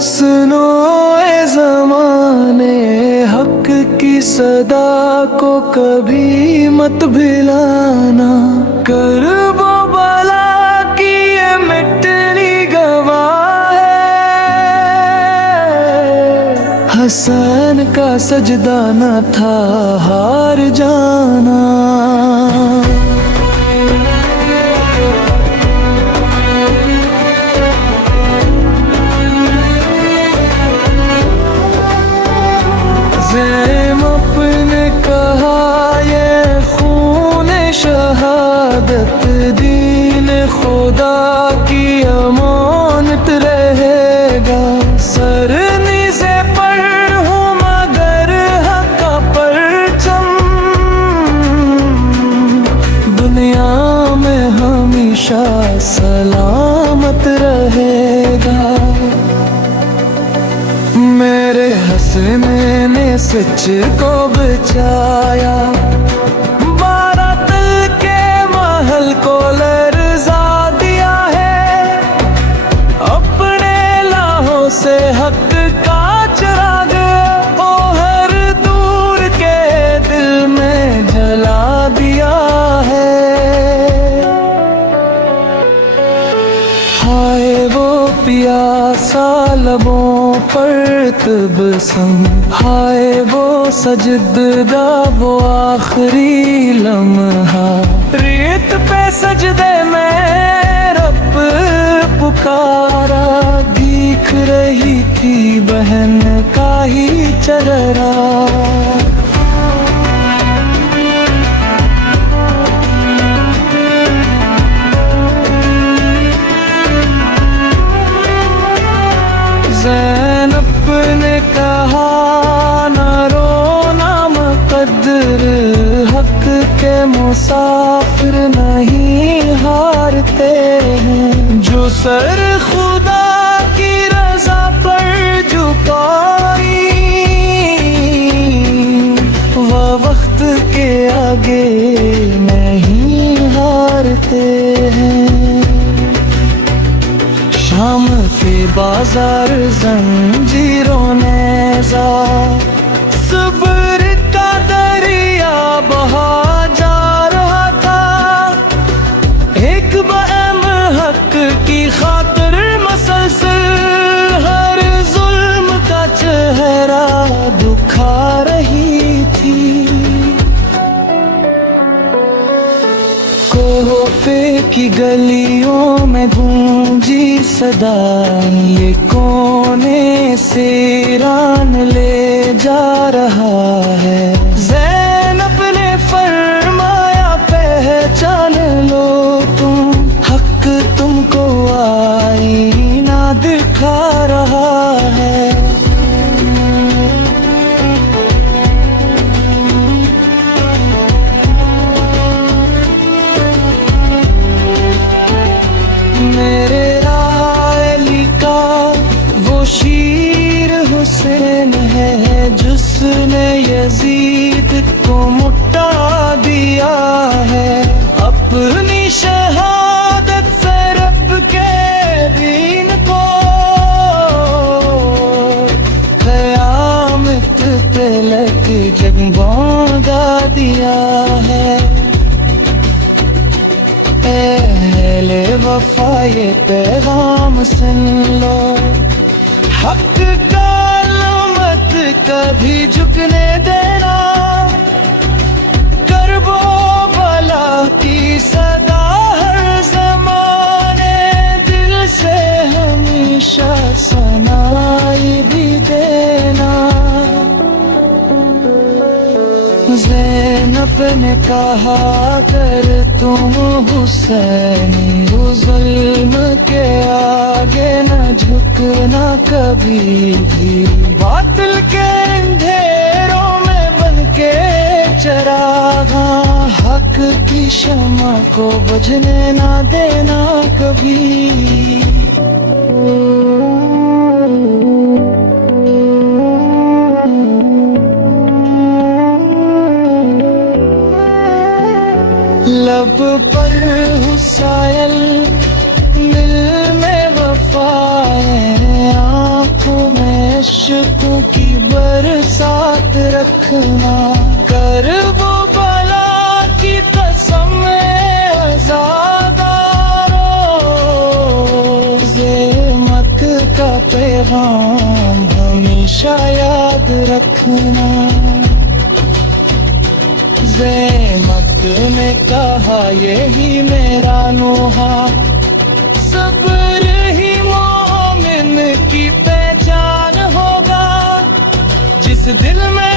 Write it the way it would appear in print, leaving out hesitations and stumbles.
सुनो ए ज़माने, हक की सदा को कभी मत भिलाना। कर वो भला की ये मिटनी गवाह है। हसन का सजदा न था हार जाना। ज़ैनब ने कहा ये खून शहादत दीन खुदा की अमानत रहेगा। सर नीज़े पर हूँ मगर हक का परचम दुनिया में हमेशा सलामत रहेगा। मेरे हंसने ने सच को बचाया, 12 तल के महल को लर्जा दिया है। अपने लाहों से हक का चिराग ओ हर दूर के दिल में जला दिया है। हाय वो प्यासा लबों पर तबस्सुम, हाय वो सजदा वो आखिरी लम्हा। रेत पे सजदे में रब पुकारा, दिख रही थी बहन का ही चेहरा। ज़ैनब ने कहा न रोना मुक़द्दर, हक के मुसाफिर नहीं हारते हैं। जो सर खुदा की रज़ा पर झुकाई, वह वक्त के आगे नहीं हारते हैं। शाम के बाजार जंजीरों नेज़ा, सब्र का दरिया बहा जा रहा था। एक बअम हक की खातिर मसलसल हर जुल्म का चेहरा दुखा रही थी। कोफे की गलियों में गूंजी सदाएं, ये कोने से ईरान ले जा रहा है। ज़ैनब ने फरमाया पहचान लो तुम, हक तुमको आईना दिखा रहा है। मेरे रायली का वो शीर हुसैन है, जिसने यजीद को मुट्टा दिया है। अपनी शहादत से रब के दीन को क़यामत तलक जगमगा दिया है। पहले वफा ये पैगाम सुन लो, हक का मत कभी झुकने देना। करबो भला की सदा हर ज़माने दिल से हमेशा सुनाई भी देना। ज़ैनब ने कहा कर तुम हुसैनी, वो जुल्म के आगे न झुकना कभी भी। बातिल के अंधेरों में बनके चरागा, हक की शम्मा को बुझने ना देना कभी। लब पर हुसायल, दिल में वफा है, आँखों इश्कों की बरसात रखना, कर वो बला की कसम आज़ादारों, मत का पैगाम हमेशा याद रखना। ज़हमत ने कहा यही मेरा नोहा, सब्र ही मोमिन की पहचान होगा। जिस दिल में